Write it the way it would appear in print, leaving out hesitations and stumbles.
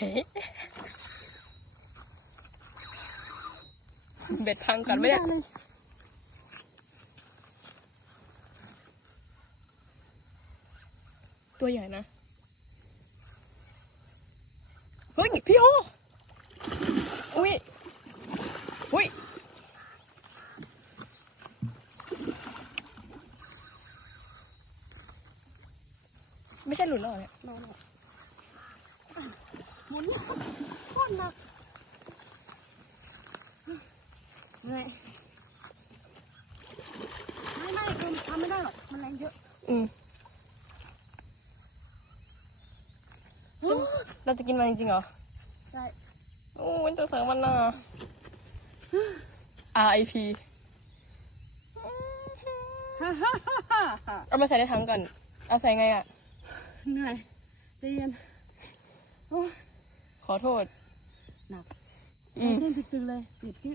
เบ็ดพังกันไม่ได้ตัวใหญ่นะเฮ้ยพี่โออุ้ยอุ้ยไม่ใช่หลุดหรอเนี่ยนอนหมุนโคตรหนักไม่ทำไม่ได้หรอกมันแรงเยอะเราจะกินมันจริงๆเหรอใช่โอ้ยตัวเสริมมันน่ะ RIP เอามาใส่ในถังก่อนเอาใส่ไงอ่ะเหนื่อยใจเย็นขอโทษหนักเต้นตึงๆเลยติดที่